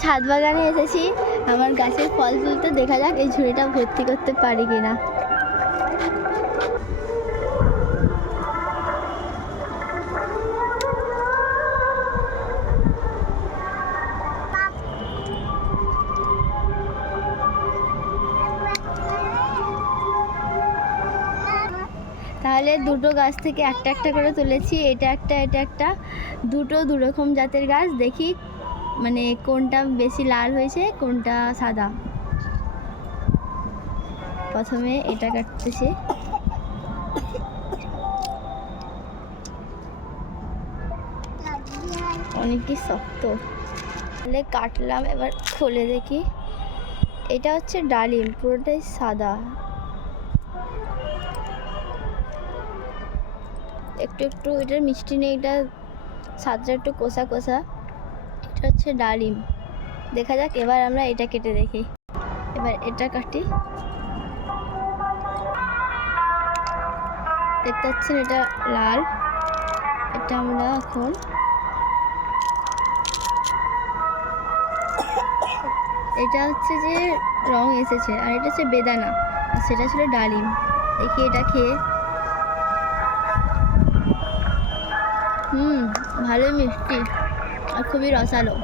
ছাদ বাগানে এসেছি আমার গাছের ফল তুলতে। দেখা যাক এই ঝুড়িটা ভর্তি করতে পারি কিনা। তাহলে দুটো গাছ থেকে একটা একটা করে তুলেছি, এটা একটা দুটো দুরকম জাতের গাছ। দেখি মানে কোনটা বেশি লাল হয়েছে কোনটা সাদা। প্রথমে এটা কাটতেছি। অনেকই শক্ত। তাহলে কাটলাম, এবার খুলে দেখি। এটা হচ্ছে ডালিম, পুরোটাই সাদা। একটু একটু এটার মিষ্টি নেই, এটা স্বাদটা একটু কষা কষা। এটা হচ্ছে ডালিম। দেখা যাক, এবার আমরা এটা কেটে দেখি। এবার এটা কাটি। দেখতে পাচ্ছেন এটা লাল। এটা আমরা এখন এটা হচ্ছে যে রং এসেছে, আর এটা হচ্ছে বেদানা, আর সেটা ছিল ডালিম। দেখি এটা খেয়ে। ভালোই মিষ্টি আর খুবই রসালো।